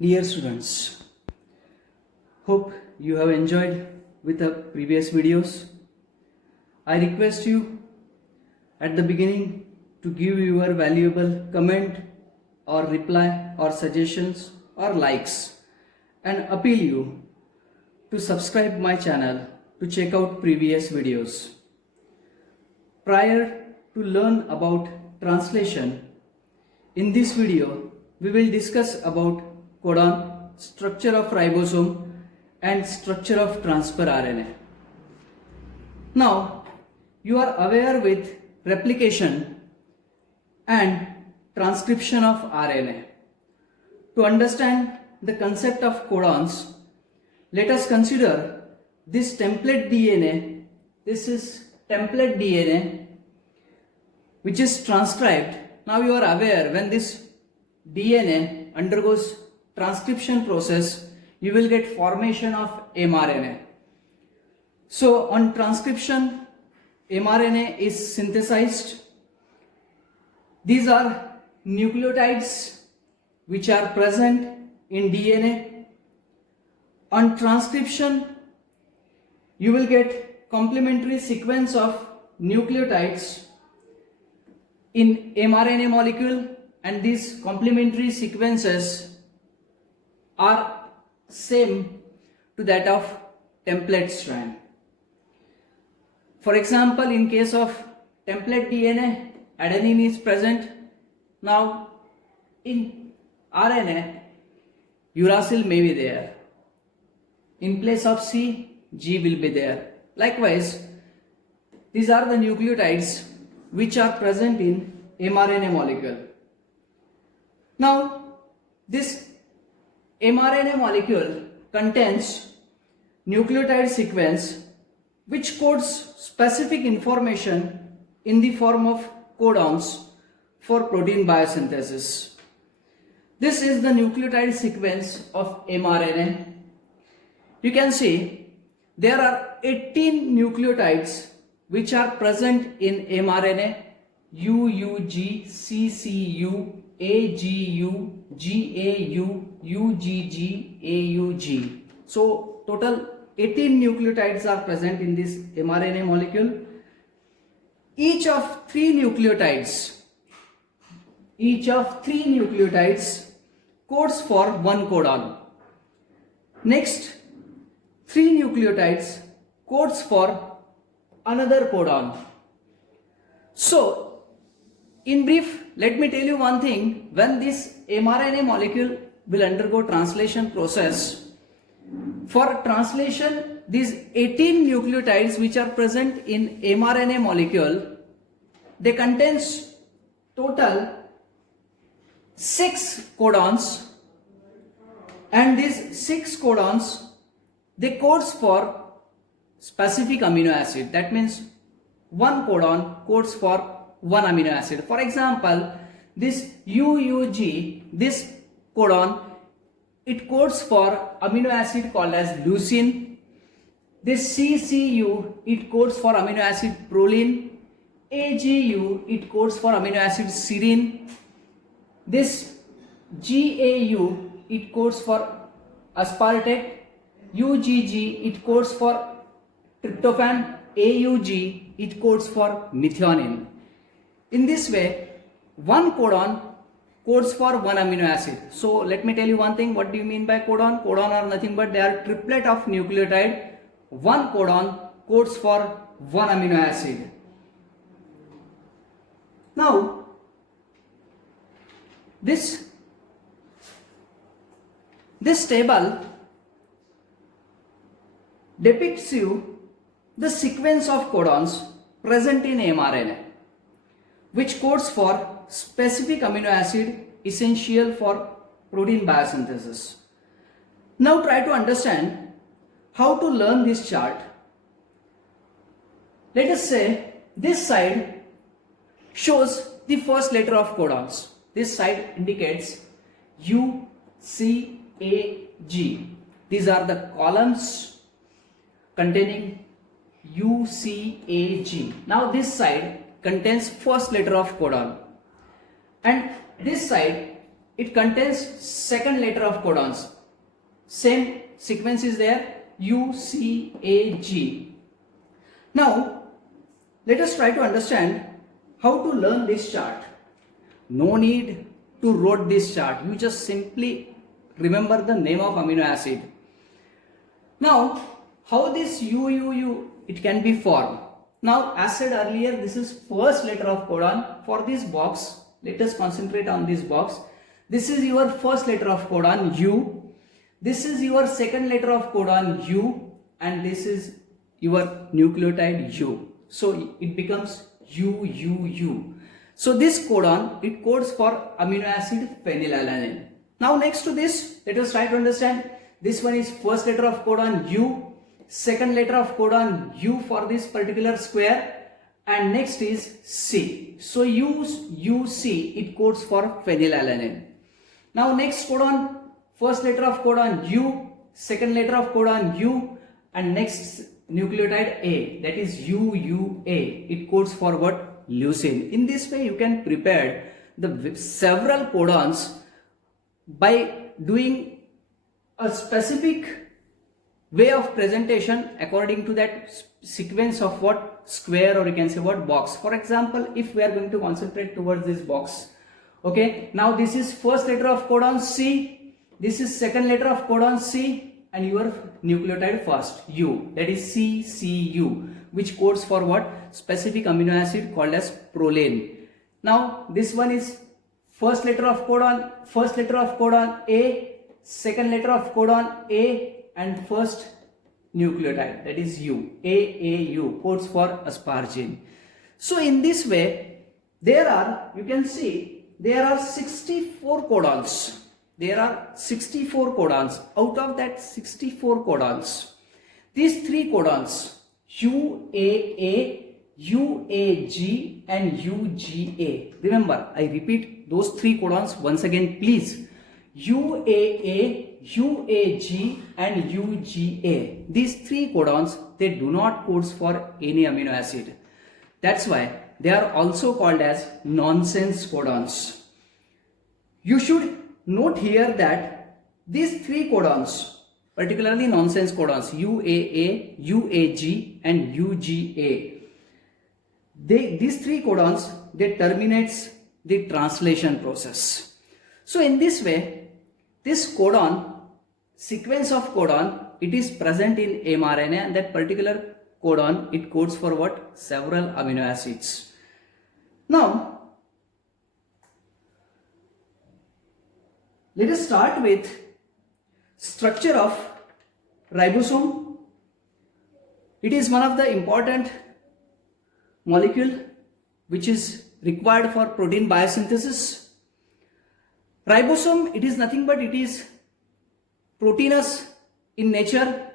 Dear students, hope you have enjoyed with the previous videos. I request you at the beginning to give your valuable comment or reply or suggestions or likes and appeal you to subscribe my channel to check out previous videos. Prior to learn about translation, in this video we will discuss about codon, structure of ribosome and structure of transfer RNA. Now you are aware with replication and transcription of RNA. To understand the concept of codons, let us consider this template DNA. This is template DNA which is transcribed. Now you are aware when this DNA undergoes transcription process, you will get formation of mRNA. So on transcription, mRNA is synthesized. These are nucleotides which are present in DNA. On transcription, you will get complementary sequence of nucleotides in mRNA molecule, and these complementary sequences are same to that of template strand. For example, in case of template DNA, adenine is present. Now in RNA, uracil may be there. In place of C, G will be there. Likewise, these are the nucleotides which are present in mRNA molecule. Now this mRNA molecule contains nucleotide sequence which codes specific information in the form of codons for protein biosynthesis. This is the nucleotide sequence of mRNA. You can see there are 18 nucleotides which are present in mRNA: UUG, CCU, AGU, GAU, UGG, AUG. So total 18 nucleotides are present in this mRNA molecule. Each of three nucleotides codes for one codon. Next, three nucleotides codes for another codon. So in brief, let me tell you one thing. When this mRNA molecule will undergo translation process, for translation, these 18 nucleotides which are present in mRNA molecule, they contains total 6 codons, and these 6 codons, they codes for specific amino acid. That means one codon codes for one amino acid. For example, this UUG, this codon, it codes for amino acid called as leucine. This CCU, it codes for amino acid proline. AGU, it codes for amino acid serine. This GAU, it codes for aspartate. UGG, it codes for tryptophan. AUG, it codes for methionine. In this way, one codon codes for one amino acid. So let me tell you one thing. What do you mean by codon? Codon are nothing but they are triplet of nucleotide. One codon codes for one amino acid. Now this table depicts you the sequence of codons present in mRNA, which codes for specific amino acid essential for protein biosynthesis. Now try to understand how to learn this chart. Let us say this side shows the first letter of codons. This side indicates U, C, A, G. These are the columns containing U, C, A, G. Now this side contains first letter of codon, and this side it contains second letter of codons. Same sequence is there, U, C, A, G. Now, let us try to understand how to learn this chart. No need to write this chart. You just simply remember the name of amino acid. Now, how this U, it can be formed. Now, as said earlier, this is first letter of codon. For this box, let us concentrate on this box. This is your first letter of codon, U. This is your second letter of codon, U. And this is your nucleotide U. So, it becomes U. So, this codon, it codes for amino acid phenylalanine. Now, next to this, let us try to understand. This one is first letter of codon, U. Second letter of codon, U for this particular square. And next is C. So, UC, it codes for phenylalanine. Now, next codon, first letter of codon, U. Second letter of codon, U. And next nucleotide A, that is UUA. It codes for what? Leucine. In this way, you can prepare the several codons by doing a specific way of presentation according to that sequence of what? Square, or you can say what? Box. For example, if we are going to concentrate towards this box. Okay, now this is first letter of codon C, this is second letter of codon C, and your nucleotide first, U, that is CCU, which codes for what? Specific amino acid called as proline. Now this one is first letter of codon A, second letter of codon A, and first nucleotide, that is U, AAU, codes for asparagine. So in this way, there are, you can see, there are 64 codons. There are 64 codons. Out of that 64 codons, these three codons, UAA, UAG and UGA. Remember, I repeat those three codons once again, please. UAA, UAG and UGA. These three codons, they do not codes for any amino acid. That's why they are also called as nonsense codons. You should note here that these three codons, particularly nonsense codons, UAA, UAG and UGA, these three codons, they terminates the translation process. So in this way, this codon, sequence of codon, it is present in mRNA, and that particular codon, it codes for what? Several amino acids. Now, let us start with structure of ribosome. It is one of the important molecule which is required for protein biosynthesis. Ribosome, it is nothing but it is proteinous in nature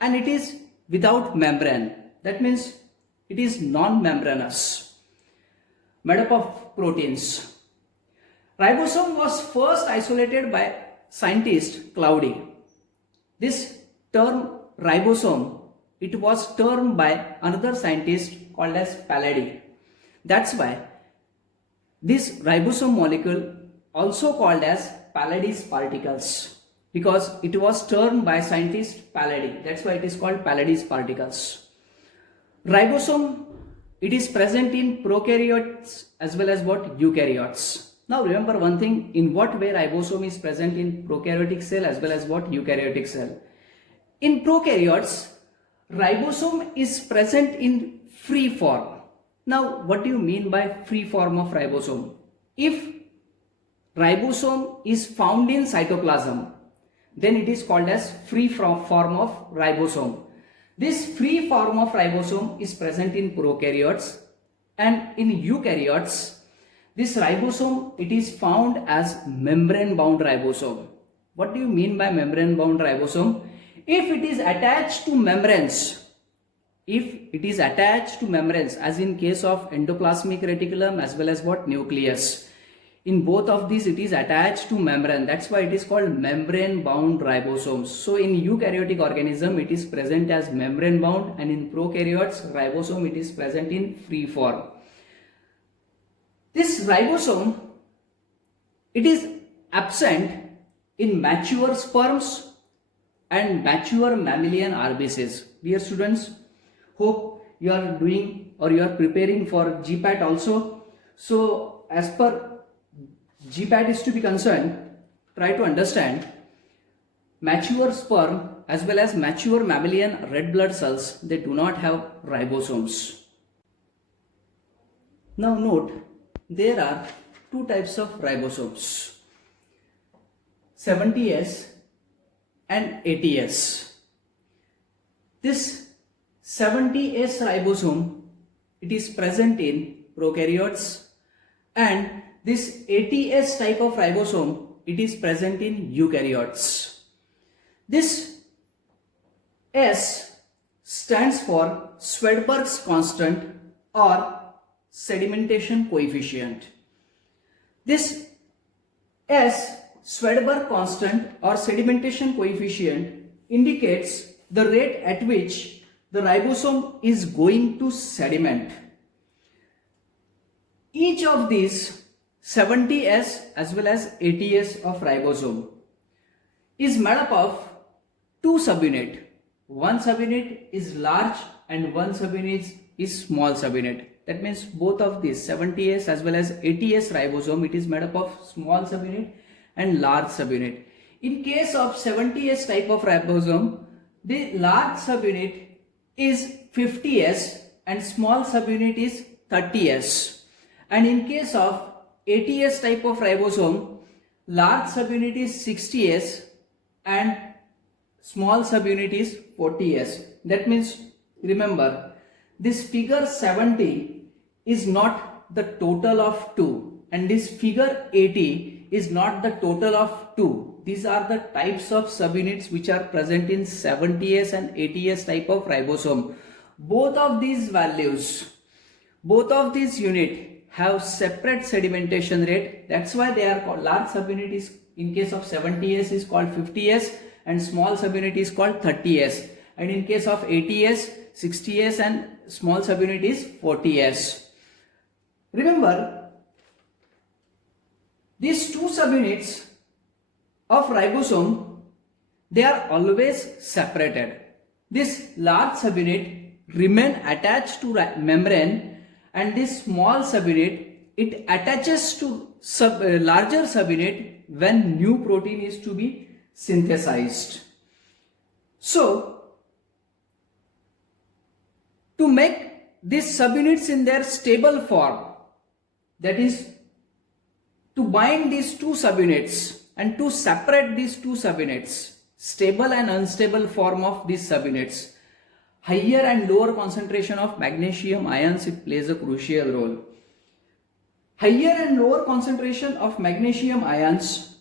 and it is without membrane. That means it is non-membranous, made up of proteins. Ribosome was first isolated by scientist Claude. This term ribosome, it was termed by another scientist called as Pallady. That's why this ribosome molecule also called as Pallady's particles, because it was termed by scientist Pallady. That's why it is called Pallady's particles. Ribosome, it is present in prokaryotes as well as what? Eukaryotes. Now remember one thing, in what way ribosome is present in prokaryotic cell as well as what? Eukaryotic cell. In prokaryotes, ribosome is present in free form. Now what do you mean by free form of ribosome? If ribosome is found in cytoplasm, then it is called as free form of ribosome. This free form of ribosome is present in prokaryotes, and in eukaryotes, this ribosome, it is found as membrane bound ribosome. What do you mean by membrane bound ribosome? If it is attached to membranes, as in case of endoplasmic reticulum as well as what? Nucleus. In both of these, it is attached to membrane. That's why it is called membrane bound ribosomes. So in eukaryotic organism, it is present as membrane bound, and in prokaryotes, ribosome, it is present in free form. This ribosome, it is absent in mature sperms and mature mammalian RBCs. Dear students, hope you are doing or you are preparing for GPAT also. So as per GPAT is to be concerned, try to understand mature sperm as well as mature mammalian red blood cells, they do not have ribosomes. Now note, there are two types of ribosomes, 70S and 80S. This 70S ribosome, it is present in prokaryotes, and this 80S type of ribosome, it is present in eukaryotes. This S stands for Swedberg's constant or sedimentation coefficient. This S, Swedberg constant or sedimentation coefficient, indicates the rate at which the ribosome is going to sediment. Each of these 70S as well as 80S of ribosome is made up of two subunit. One subunit is large and one subunit is small subunit. That means both of these 70S as well as 80S ribosome, it is made up of small subunit and large subunit. In case of 70S type of ribosome, the large subunit is 50S and small subunit is 30S. And in case of 80S type of ribosome, large subunit is 60S and small subunit is 40S. That means, remember, this figure 70 is not the total of 2 and this figure 80 is not the total of 2. These are the types of subunits which are present in 70S and 80S type of ribosome. Both of these values, both of these unit have separate sedimentation rate. That's why they are called, large subunit is in case of 70S is called 50S and small subunit is called 30S. And in case of 80S, 60S and small subunit is 40S. Remember, these two subunits of ribosome, they are always separated. This large subunit remain attached to membrane and this small subunit, it attaches to larger subunit when new protein is to be synthesized. So, to make these subunits in their stable form, that is, to bind these two subunits and to separate these two subunits, stable and unstable form of these subunits, higher and lower concentration of magnesium ions, it plays a crucial role. Higher and lower concentration of magnesium ions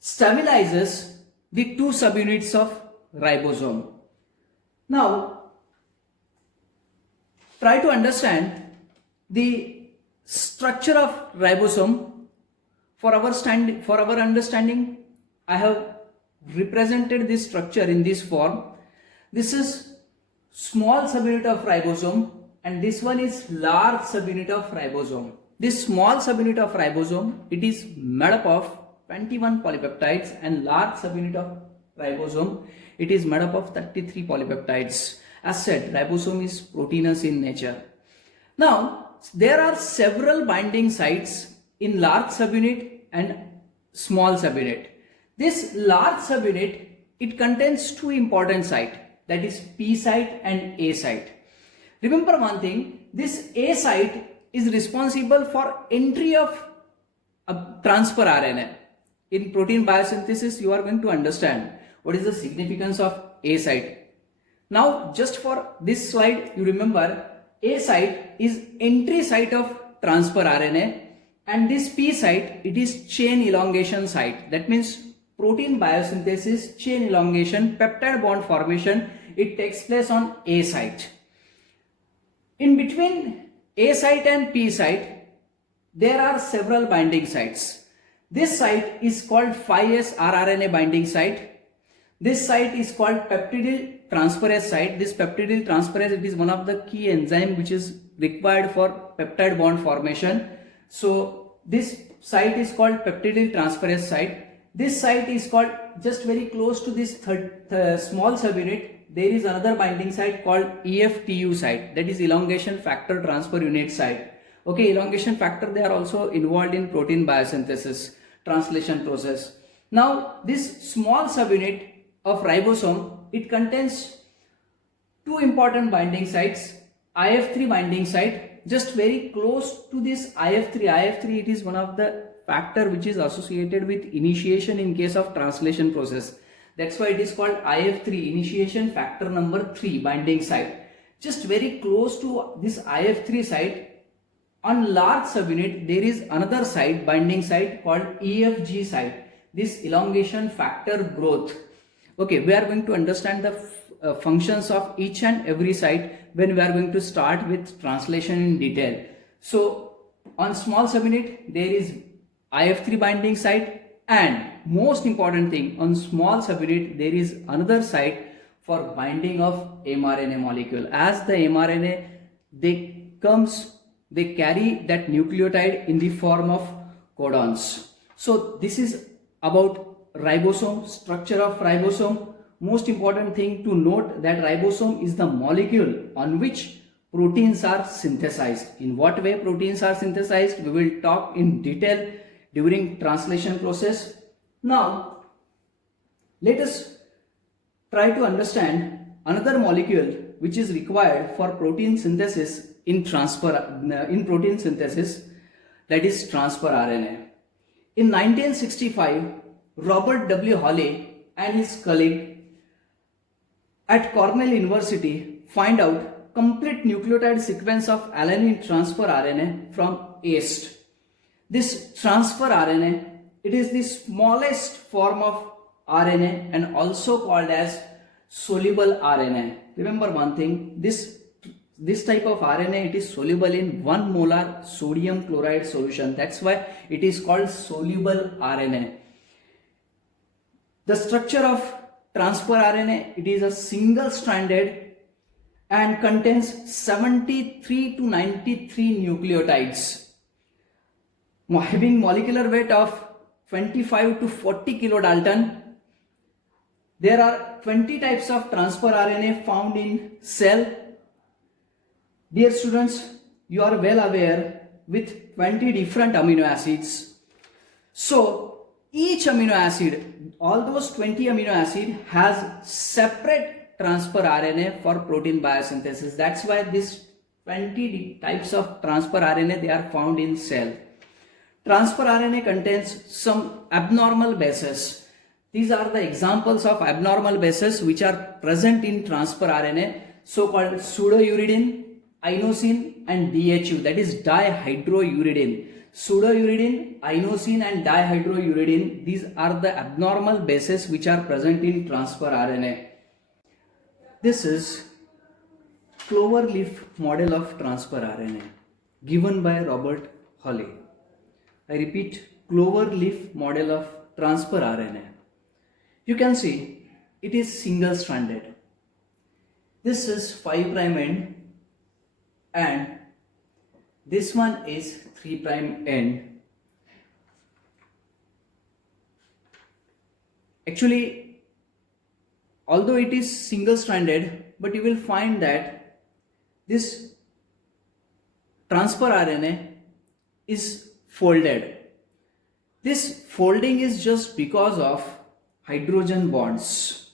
stabilizes the two subunits of ribosome. Now, try to understand the structure of ribosome. For our understanding, I have represented this structure in this form. This is small subunit of ribosome and this one is large subunit of ribosome. This small subunit of ribosome, it is made up of 21 polypeptides and large subunit of ribosome, it is made up of 33 polypeptides. As said, ribosome is proteinous in nature. Now, there are several binding sites in large subunit and small subunit. This large subunit, it contains two important sites, that is P site and A site. Remember one thing, this A site is responsible for entry of transfer RNA. In protein biosynthesis, you are going to understand what is the significance of A site. Now, just for this slide, you remember A site is entry site of transfer RNA and this P site, it is chain elongation site. That means protein biosynthesis, chain elongation, peptide bond formation, it takes place on A site. In between A site and P site, there are several binding sites. This site is called 5S rRNA binding site. This site is called peptidyl transferase site. This peptidyl transferase, it is one of the key enzyme which is required for peptide bond formation. So this site is called peptidyl transferase site. This site is called just very close to this small subunit. There is another binding site called EFTU site, that is elongation factor transfer unit site. Okay, elongation factor, they are also involved in protein biosynthesis translation process. Now this small subunit of ribosome, it contains two important binding sites. IF3 binding site, just very close to this IF3. IF3, it is one of the factor which is associated with initiation in case of translation process. That's why it is called IF3, initiation factor number 3 binding site. Just very close to this IF3 site, on large subunit, there is another site, binding site called EFG site, this elongation factor growth. Okay, we are going to understand the functions of each and every site when we are going to start with translation in detail. So on small subunit, there is IF3 binding site, and most important thing, on small subunit there is another site for binding of mRNA molecule. As the mRNA, they carry that nucleotide in the form of codons. So this is about ribosome, structure of ribosome. Most important thing to note that ribosome is the molecule on which proteins are synthesized. In what way proteins are synthesized, we will talk in detail during translation process. Now let us try to understand another molecule which is required for protein synthesis in protein synthesis, that is transfer RNA. In 1965, Robert W. Hawley and his colleague at Cornell University find out complete nucleotide sequence of alanine transfer RNA from yeast. This transfer RNA, it is the smallest form of RNA and also called as soluble RNA. Remember one thing, this type of RNA, it is soluble in 1 molar sodium chloride solution. That's why it is called soluble RNA. The structure of transfer RNA, it is a single stranded and contains 73 to 93 nucleotides, having molecular weight of 25 to 40 kilodalton. There are 20 types of transfer RNA found in cell. Dear students, you are well aware with 20 different amino acids. So each amino acid, all those 20 amino acid has separate transfer RNA for protein biosynthesis. That's why this 20 types of transfer RNA, they are found in cell. Transfer RNA contains some abnormal bases. These are the examples of abnormal bases which are present in transfer RNA, so-called pseudouridine, inosine and DHU, that is dihydrouridine. Pseudouridine, inosine and dihydrouridine, these are the abnormal bases which are present in transfer RNA. This is clover leaf model of transfer RNA given by Robert Hawley. I repeat, clover leaf model of transfer RNA. You can see it is single stranded. This is 5' end and this one is 3' end. Actually, although it is single stranded, but you will find that this transfer RNA is folded. This folding is just because of hydrogen bonds.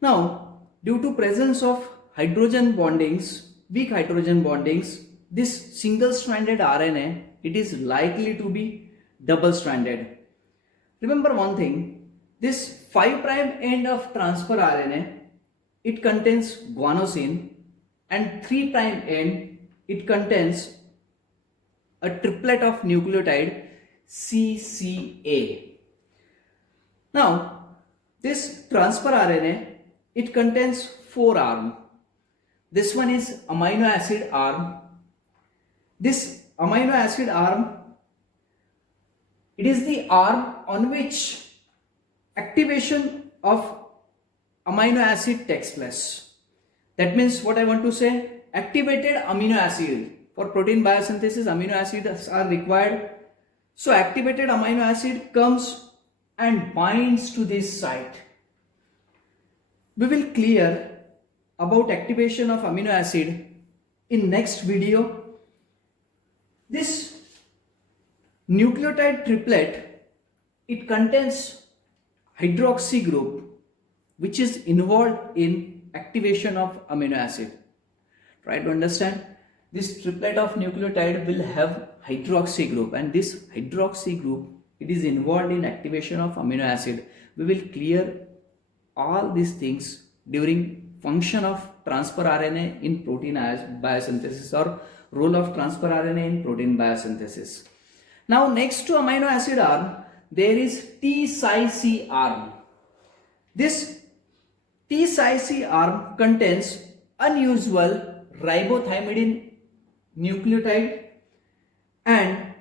Now, due to presence of hydrogen bondings, weak hydrogen bondings, this single stranded RNA, it is likely to be double stranded. Remember one thing, this 5' end of transfer RNA, it contains guanosine, and 3' end, it contains a triplet of nucleotide CCA. Now, this transfer RNA, it contains 4 arms. This one is amino acid arm. This amino acid arm, it is the arm on which activation of amino acid takes place. That means what I want to say, activated amino acid. For protein biosynthesis, amino acids are required. So activated amino acid comes and binds to this site. We will clear about activation of amino acid in next video. This nucleotide triplet, it contains hydroxy group which is involved in activation of amino acid. Try to understand. This triplet of nucleotide will have hydroxy group, and this hydroxy group, it is involved in activation of amino acid. We will clear all these things during function of transfer RNA in protein biosynthesis or role of transfer RNA in protein biosynthesis. Now next to amino acid arm, there is T-Cy-C arm. This T-Cy-C arm contains unusual ribothymidine nucleotide and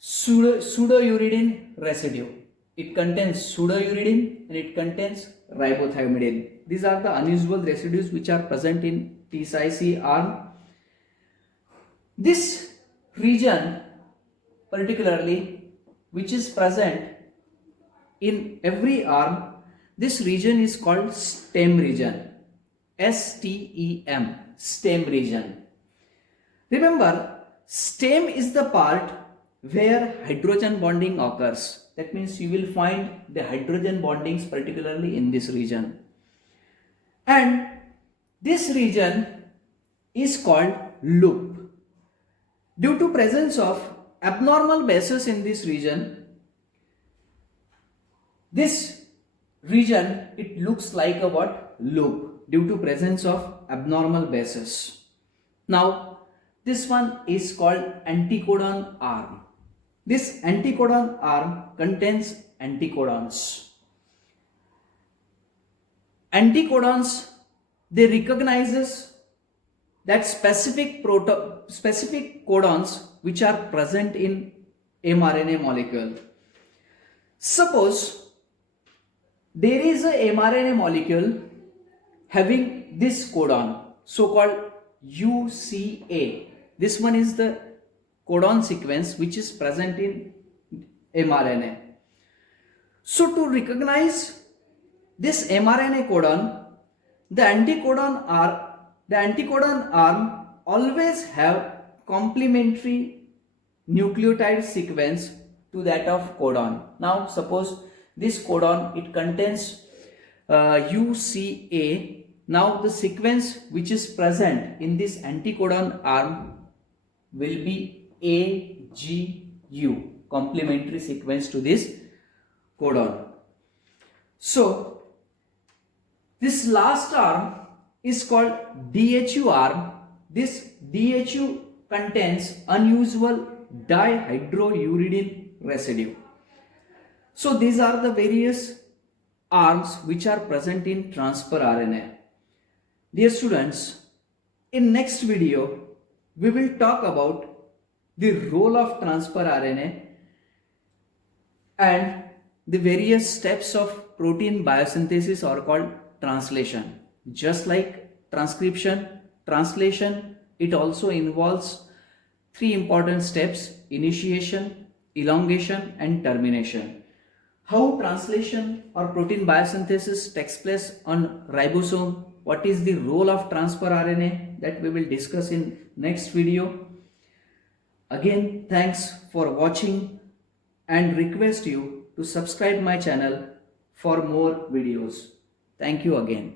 pseudouridine residue. It contains pseudouridine and it contains ribothymidine. These are the unusual residues which are present in T-Cy-C arm. This region particularly, which is present in every arm, this region is called stem region. STEM, stem region. Remember, stem is the part where hydrogen bonding occurs. That means you will find the hydrogen bondings particularly in this region. And this region is called loop. Due to presence of abnormal bases in this region, it looks like a what? Loop, due to presence of abnormal bases. Now this one is called anticodon arm. This anticodon arm contains anticodons. Anticodons, they recognizes that specific codons which are present in mRNA molecule. Suppose there is a mRNA molecule having this codon, so called UCA. This one is the codon sequence which is present in mRNA. So to recognize this mRNA codon, the anticodon arm always have complementary nucleotide sequence to that of codon. Now suppose this codon, it contains UCA. Now the sequence which is present in this anticodon arm will be AGU, complementary sequence to this codon. So this last arm is called DHU arm. This DHU contains unusual dihydrouridine residue. So these are the various arms which are present in transfer RNA. Dear students, in next video we will talk about the role of transfer RNA and the various steps of protein biosynthesis are called translation. Just like transcription, translation, it also involves three important steps: initiation, elongation and termination. How translation or protein biosynthesis takes place on ribosome, what is the role of transfer RNA, that we will discuss in next video. Again, thanks for watching and request you to subscribe my channel for more videos. Thank you again.